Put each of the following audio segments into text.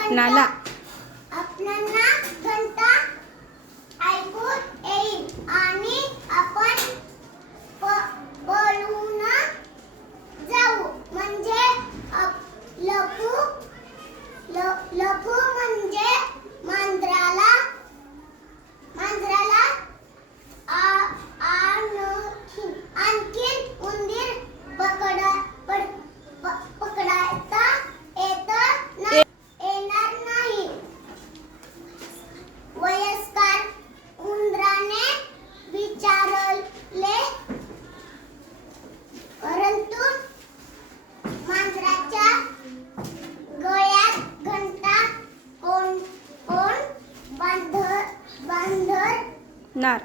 आपणाला नार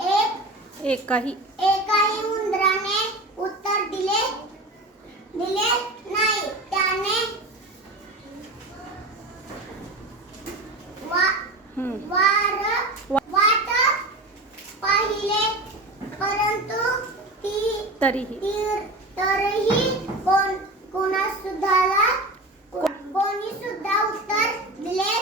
एक एकही. एकाही उंदराने उत्तर दिले दिले नाही. त्याने वा. वार वाट पाहिले परंतु ती तरीही. ती- तरीही कोण कोणा सुद्धा कोणी सुद्धा उत्तर दिले